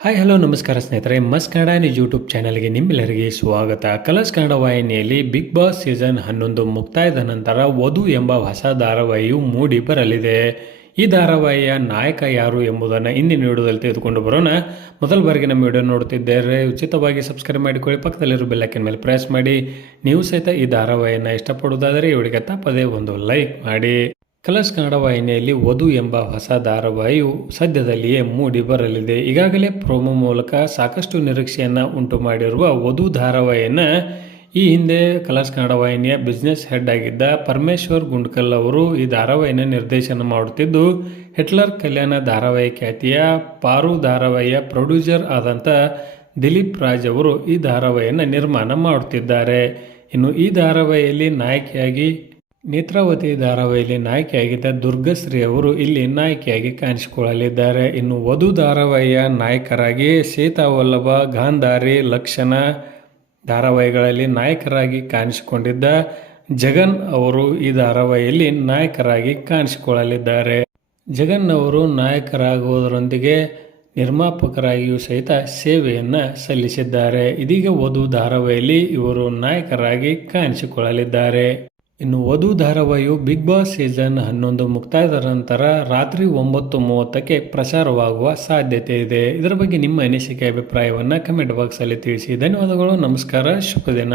Hi hello ನಮಸ್ಕಾರ ಸ್ನೇಹಿತರೆ, ಮಸ್ ಕನ್ನಡ ಯೂಟ್ಯೂಬ್ ಚಾನಲ್ಗೆ ನಿಮ್ಮೆಲ್ಲರಿಗೆ ಸ್ವಾಗತ. ಕಲರ್ಸ್ ಕನ್ನಡ ವಾಹಿನಿಯಲ್ಲಿ ಬಿಗ್ ಬಾಸ್ ಸೀಸನ್ 11 ಮುಕ್ತಾಯದ ನಂತರ ವಧು ಎಂಬ ಹೊಸ ಧಾರಾವಾಹಿಯು ಮೂಡಿ ಬರಲಿದೆ. ಈ ಧಾರಾವಾಹಿಯ ನಾಯಕ ಯಾರು ಎಂಬುದನ್ನು ಇಂದಿನ ವಿಡಿಯೋದಲ್ಲಿ ತೆಗೆದುಕೊಂಡು ಬರೋಣ. ಮೊದಲ ಬಾರಿಗೆ ನಮ್ಮ ವಿಡಿಯೋ ನೋಡ್ತಿದ್ದರೆ ಉಚಿತವಾಗಿ ಸಬ್ಸ್ಕ್ರೈಬ್ ಮಾಡಿಕೊಳ್ಳಿ, ಪಕ್ಕದಲ್ಲಿರೋ ಬೆಲ್ ಐಕಾನ್ ಮೇಲೆ ಪ್ರೆಸ್ ಮಾಡಿ. ನೀವು ಸಹಿತ ಈ ಧಾರಾವಾಹಿಯನ್ನು ಇಷ್ಟಪಡುವುದಾದರೆ ಈ ವಿಡಿಯೋಗೆ ತಪ್ಪದೇ ಒಂದು ಲೈಕ್ ಮಾಡಿ. ಕಲರ್ಸ್ ಕನ್ನಡ ವಾಹಿನಿಯಲ್ಲಿ ವಧು ಎಂಬ ಹೊಸ ಧಾರಾವಾಹಿಯು ಸದ್ಯದಲ್ಲಿಯೇ ಮೂಡಿ ಬರಲಿದೆ. ಈಗಾಗಲೇ ಪ್ರೋಮೋ ಮೂಲಕ ಸಾಕಷ್ಟು ನಿರೀಕ್ಷೆಯನ್ನು ಉಂಟು ಮಾಡಿರುವ ವಧು ಧಾರಾವಾಹಿಯನ್ನು ಈ ಹಿಂದೆ ಕಲರ್ಸ್ ಕನ್ನಡ ವಾಹಿನಿಯ ಬಿಸ್ನೆಸ್ ಹೆಡ್ ಆಗಿದ್ದ ಪರಮೇಶ್ವರ್ ಗುಂಡ್ಕಲ್ ಅವರು ಈ ಧಾರಾವಾಹಿನ ನಿರ್ದೇಶನ ಮಾಡುತ್ತಿದ್ದು, ಹಿಟ್ಲರ್ ಕಲ್ಯಾಣ ಧಾರಾವಾಹಿ ಖ್ಯಾತಿಯ ಪಾರು ಧಾರಾವಾಹಿಯ ಪ್ರೊಡ್ಯೂಸರ್ ಆದಂಥ ದಿಲೀಪ್ ರಾಜ್ ಅವರು ಈ ಧಾರಾವಾಹಿಯನ್ನು ನಿರ್ಮಾಣ ಮಾಡುತ್ತಿದ್ದಾರೆ. ಇನ್ನು ಈ ಧಾರಾವಾಹಿಯಲ್ಲಿ ನಾಯಕಿಯಾಗಿ ನೇತ್ರಾವತಿ ಧಾರಾವಾಹಿಯಲ್ಲಿ ನಾಯಕಿಯಾಗಿದ್ದ ದುರ್ಗಶ್ರೀ ಅವರು ಇಲ್ಲಿ ನಾಯಕಿಯಾಗಿ ಕಾಣಿಸಿಕೊಳ್ಳಲಿದ್ದಾರೆ. ಇನ್ನು ವಧು ಧಾರಾವಾಹಿಯ ನಾಯಕರಾಗಿ ಸೀತಾ ವಲ್ಲಭ, ಗಾಂಧಾರಿ, ಲಕ್ಷಣ ಧಾರಾವಾಹಿಗಳಲ್ಲಿ ನಾಯಕರಾಗಿ ಕಾಣಿಸಿಕೊಂಡಿದ್ದ ಜಗನ್ ಅವರು ಈ ಧಾರಾವಾಹಿಯಲ್ಲಿ ನಾಯಕರಾಗಿ ಕಾಣಿಸಿಕೊಳ್ಳಲಿದ್ದಾರೆ. ಜಗನ್ ಅವರು ನಾಯಕರಾಗುವುದರೊಂದಿಗೆ ನಿರ್ಮಾಪಕರಾಗಿಯೂ ಸಹಿತ ಸೇವೆಯನ್ನು ಸಲ್ಲಿಸಿದ್ದಾರೆ. ಇದೀಗ ವಧು ಧಾರಾವಾಹಿಯಲ್ಲಿ ಇವರು ನಾಯಕರಾಗಿ ಕಾಣಿಸಿಕೊಳ್ಳಲಿದ್ದಾರೆ. ಇನ್ನು ವಧು ಧಾರಾವಾಹಿಯು ಬಿಗ್ ಬಾಸ್ ಸೀಸನ್ 11 ಮುಕ್ತಾಯದ ನಂತರ ರಾತ್ರಿ 9:30ಕ್ಕೆ ಪ್ರಸಾರವಾಗುವ ಸಾಧ್ಯತೆ ಇದೆ. ಇದರ ಬಗ್ಗೆ ನಿಮ್ಮ ಅನಿಸಿಕೆ ಅಭಿಪ್ರಾಯವನ್ನು ಕಮೆಂಟ್ ಬಾಕ್ಸಲ್ಲಿ ತಿಳಿಸಿ. ಧನ್ಯವಾದಗಳು. ನಮಸ್ಕಾರ. ಶುಭ ದಿನ.